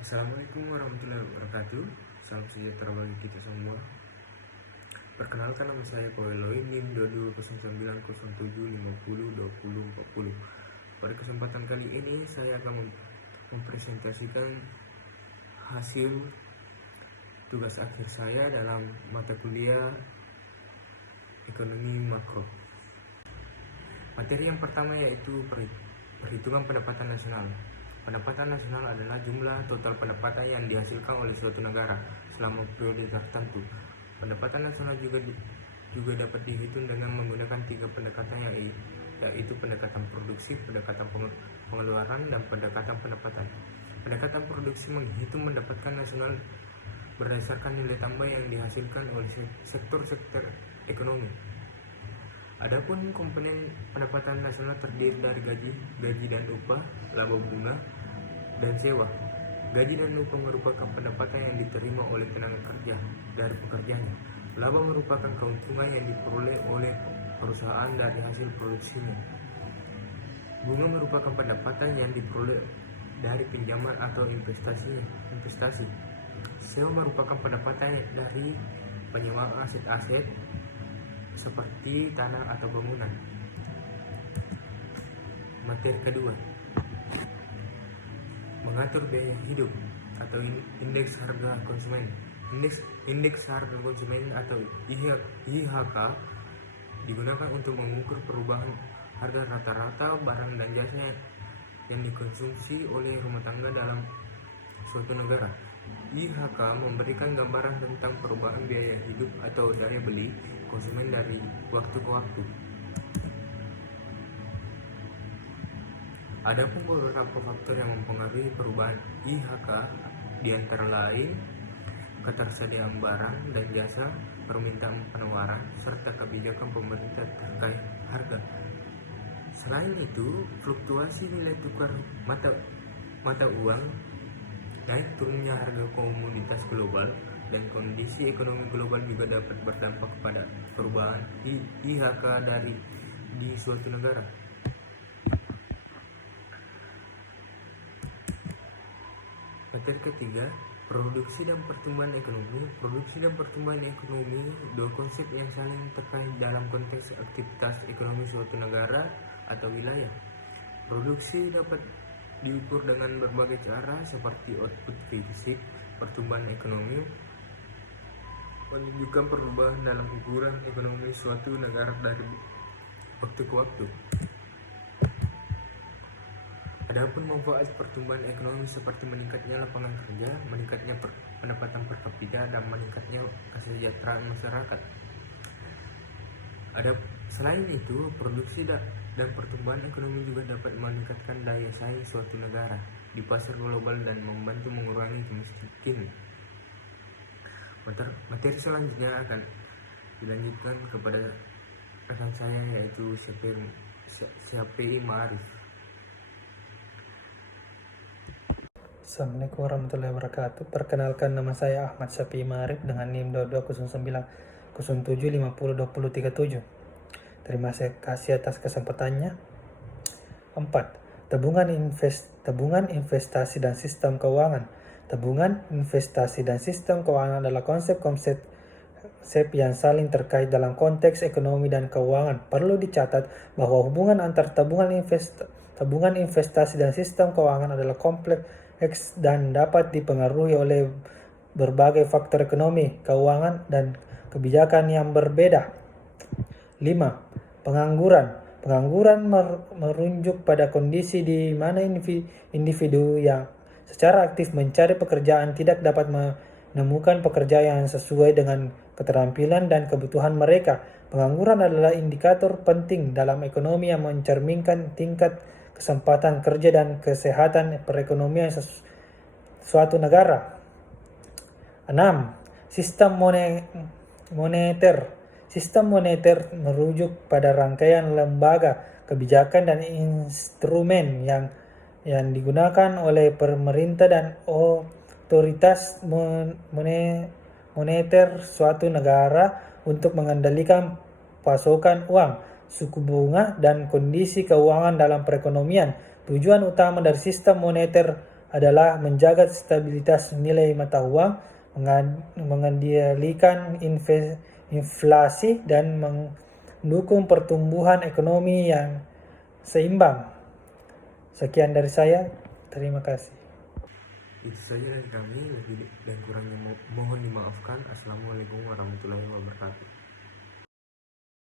Assalamualaikum warahmatullahi wabarakatuh. Salam sejahtera bagi kita semua. Perkenalkan, nama saya Koeloi, NIM 220907502040. Pada kesempatan kali ini saya akan mempresentasikan hasil tugas akhir saya dalam mata kuliah ekonomi makro. Materi yang pertama yaitu perhitungan pendapatan nasional. Pendapatan nasional adalah jumlah total pendapatan yang dihasilkan oleh suatu negara selama periode tertentu. Pendapatan nasional juga dapat dihitung dengan menggunakan 3 pendekatan, yaitu pendekatan produksi, pendekatan pengeluaran, dan pendekatan pendapatan. Pendekatan produksi menghitung pendapatan nasional berdasarkan nilai tambah yang dihasilkan oleh sektor-sektor ekonomi. Adapun komponen pendapatan nasional terdiri dari gaji dan upah, laba bunga, dan sewa. Gaji dan upah merupakan pendapatan yang diterima oleh tenaga kerja dari pekerjanya. Laba merupakan keuntungan yang diperoleh oleh perusahaan dari hasil produksinya. Bunga merupakan pendapatan yang diperoleh dari pinjaman atau investasi. Sewa merupakan pendapatan dari penyewaan aset-aset seperti tanah atau bangunan. Materi kedua, mengatur biaya hidup atau indeks harga konsumen. Indeks harga konsumen atau IHK digunakan untuk mengukur perubahan harga rata-rata barang dan jasa yang dikonsumsi oleh rumah tangga dalam suatu negara. IHK memberikan gambaran tentang perubahan biaya hidup atau daya beli konsumen dari waktu ke waktu. Ada pun beberapa faktor yang mempengaruhi perubahan IHK, di antara lain ketersediaan barang dan jasa, permintaan penawaran, serta kebijakan pemerintah terkait harga. Selain itu, fluktuasi nilai tukar mata uang, naik turunnya harga komoditas global, dan kondisi ekonomi global juga dapat berdampak pada perubahan IHK di suatu negara. Materi ketiga, produksi dan pertumbuhan ekonomi. Produksi dan pertumbuhan ekonomi dua konsep yang saling terkait dalam konteks aktivitas ekonomi suatu negara atau wilayah. Produksi dapat diukur dengan berbagai cara seperti output fisik. Pertumbuhan ekonomi menunjukkan perubahan dalam ukuran ekonomi suatu negara dari waktu ke waktu. Adapun manfaat pertumbuhan ekonomi seperti meningkatnya lapangan kerja, meningkatnya pendapatan per kapita, dan meningkatnya kesejahteraan masyarakat. Selain itu, produksi dan pertumbuhan ekonomi juga dapat meningkatkan daya saing suatu negara di pasar global dan membantu mengurangi kemiskinan. Materi selanjutnya akan dilanjutkan kepada rekan saya, yaitu Syafi'i Ma'arif. Assalamualaikum warahmatullahi wabarakatuh. Perkenalkan, nama saya Ahmad Syafi'i Ma'arif dengan NIM 220907502037. Terima kasih atas kesempatannya. 4. Tabungan investasi dan sistem keuangan. Tabungan, investasi, dan sistem keuangan adalah konsep-konsep yang saling terkait dalam konteks ekonomi dan keuangan. Perlu dicatat bahwa hubungan antar tabungan investasi dan sistem keuangan adalah kompleks dan dapat dipengaruhi oleh berbagai faktor ekonomi, keuangan, dan kebijakan yang berbeda. 5. Pengangguran. Pengangguran merujuk pada kondisi di mana individu yang secara aktif mencari pekerjaan tidak dapat menemukan pekerjaan yang sesuai dengan keterampilan dan kebutuhan mereka. Pengangguran adalah indikator penting dalam ekonomi yang mencerminkan tingkat kesempatan kerja dan kesehatan perekonomian suatu negara. 6. Sistem moneter. Sistem moneter merujuk pada rangkaian lembaga, kebijakan, dan instrumen yang digunakan oleh pemerintah dan otoritas moneter suatu negara untuk mengendalikan pasokan uang, suku bunga, dan kondisi keuangan dalam perekonomian. Tujuan utama dari sistem moneter adalah menjaga stabilitas nilai mata uang, mengendalikan inflasi, dan mendukung pertumbuhan ekonomi yang seimbang. Sekian dari saya, terima kasih. Itu saja dari kami, lebih dan kurangnya mohon dimaafkan. Assalamualaikum warahmatullahi wabarakatuh.